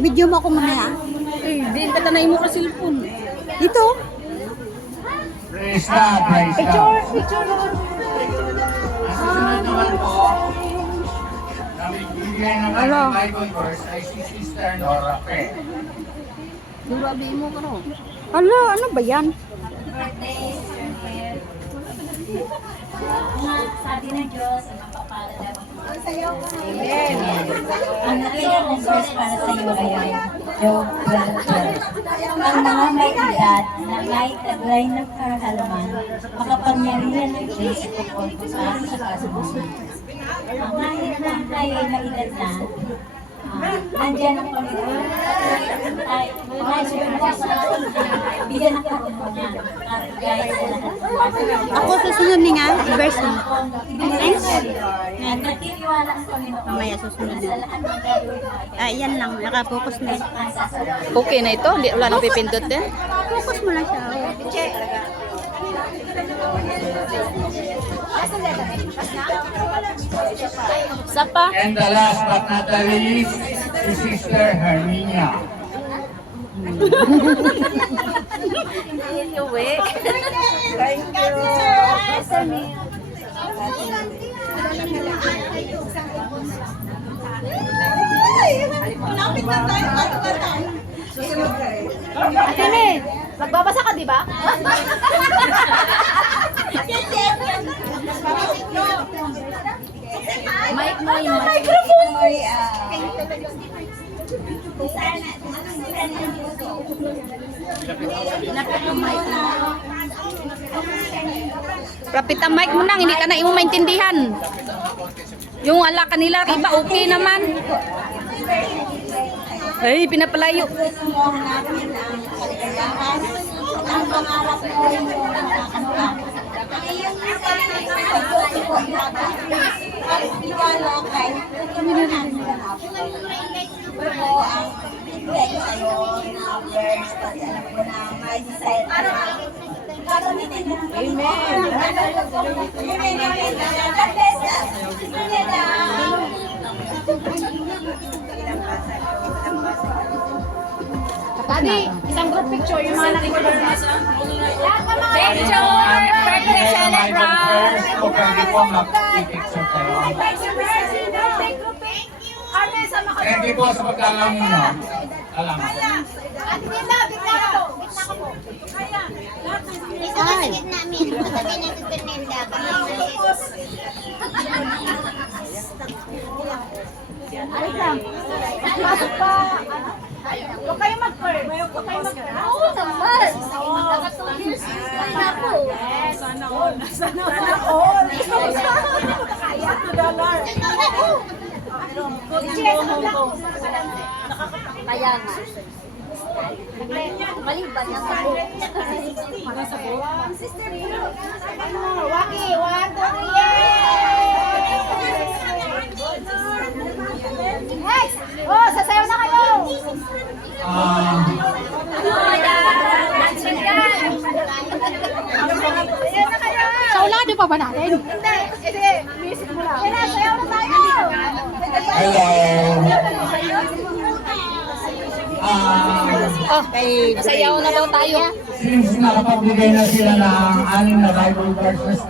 Video mo ako mamaya. Eh, di ka tanay mo ka cellphone. Dito? Praise God, praise God. Picture naman. Ang susunod naman po, namibigay naman ng Bible verse ay si Sister Nora Pe. Durabi mo ka no. Hala, ano ba yan? Sabi ng Diyos, ang mapapala naman. Amen. Ang nakilala ng Diyos para sa iyo ay Job 12:12. Ang mga may edad na kahit taglay ng karahalaman, makapangyarihan ng Diyos sa tukol para sa kasabusan. Ang kahit na tayo ay may edad na, nandyan ang Panginoon. Bigyan ng karunungan at gaya sa lahat. Ako susunod ni nga, verse mo. Thanks. At nagtitiwala ang Panginoon. Mamaya susunod Sa na. lahat ng gagawin mo ay Yan lang, nakapokus na. ang sasagot. Okay na ito, hindi wala nang pipindot din. Focus mo lang siya. Isa pa. And the last but not the least, si Sister Herminia. Atene, magbabasa ka, di ba? Mic mo yung microphone. Rapid ang mic mo nang, hindi ka na imo maintindihan. Yung ala kanila, iba okay naman. Ay, pinapalayo. Ang pangarap mo rin yung nakakasama. Ang iyong ang bigala kahit pinanan mo na pero ang bigay sa'yo na words kasi alam ko na may desire ka na gagamitin mo. Amen. Amen. God bless us. Tadi, isang group picture yung mga nag-order na sa picture! Birthday Bible celebrant! verse, kung pwede po mag-picture kayo. Thank you po sa pagkalang ninyo. Alam. Ito na sa gitna namin. Sabi niya sa Fernanda. Pasok pa! Huwag kayo mag-curve. Huwag kayo mag-curve. Oo naman. Naka 2 years na po. Sana all. Sana all. Kaya. Kaya nga. Maliban na sa buhok. Waki, 1, 2, 3, Next! Oh, sasayaw na kayo! Saulado pa ba natin? Hindi. Kasi, music mo lang. Kaya sayaw na tayo! Hello. Sayaw na daw tayo. Since nakapagbigay na sila ng 6 na Bible verses